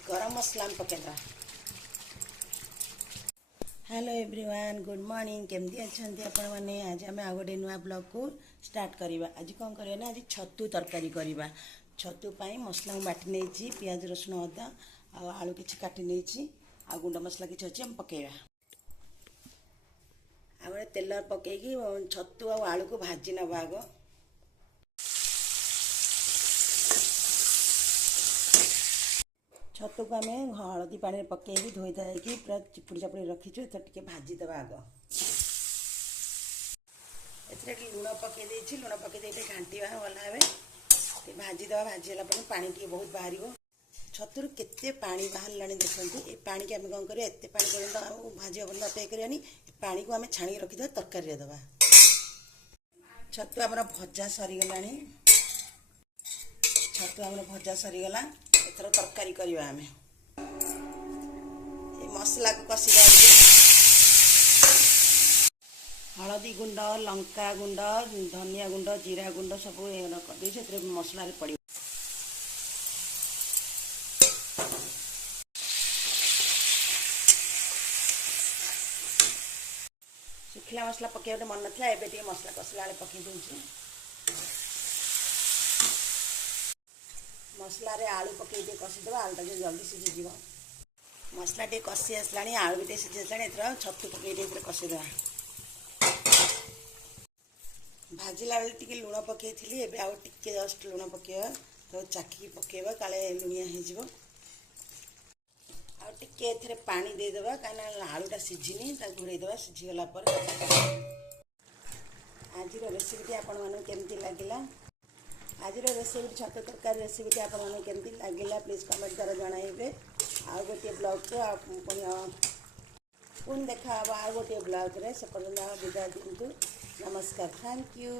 गरम मसला पकेदा। Hello everyone, good morning. केमती अच्छा आपण मैंने आज आम आ गए नुआ ब्लॉग को स्टार्ट करवा। आज कौन करवा ना, आज छतु तरकारी करवा। छतु पाई मसला बाटी नहीं, पियाज रसुण अदा आलू किसी काटी नहीं, आ गुंड मसला किसी अच्छी आम पकेवा। आगे तेल पकईकि छतु आलू को भाजी नवा। आग छतु को आम हलदी पानी पकईकि धोई धाइकी पूरा चिपुड़ी चापुड़ी रखीचु। टे भाजीदवा। आग ए लुण पकई लुण पकई घाटी भला हे भाजीदवा। भाजीला पानी टे बहुत बाहर। छतुर केते पानी बाहर देखते। ये पानी की आम कौन कर एत पा पर्यटन भाजी हम पे करानी। पानी को आम छाणी रखीद तरकारी दबा। छतु आम भजा सरीगला। छतु आम भजा सरीगला। एथर तरकारी करवा। आम मसला को कषि हलदी गुंड, लंका गुंड, धनिया गुंड, जीरा गुंड सब कर मसला पड़। शुखला मसला पकड़ मन ना। एवं मसला कषला बेले पकई दूसरी मसला आलू पकई कषिदेव। आलूटा जो जल्दी सीझीज। मसला टे कषि आसला। आलू भी सीझी आसला। एथर छतु पकई कषिदेवा। भाजिला बेले टिके लुण पकई थी। आउ टिके जस्ट लुण पकईवा तो चाखी पकईवा काले लुणिया हो। टिके एथरे पानी देदेवा कहीं आलूटा सीझिनी। घोड़ेदेवा सीझीगला। आज रेसिपी आपण मानक केमती लगला। आज रेसिपी छतु तरकारी रेसिपी आपण मानक केमती लगला प्लीज कमेंट द्वारा जनइबे। आ गोटे ब्लॉग को पुणी देखा आ गोटे ब्लॉग रे। से पर्यटन विदाय दिंतु। नमस्कार। Thank you.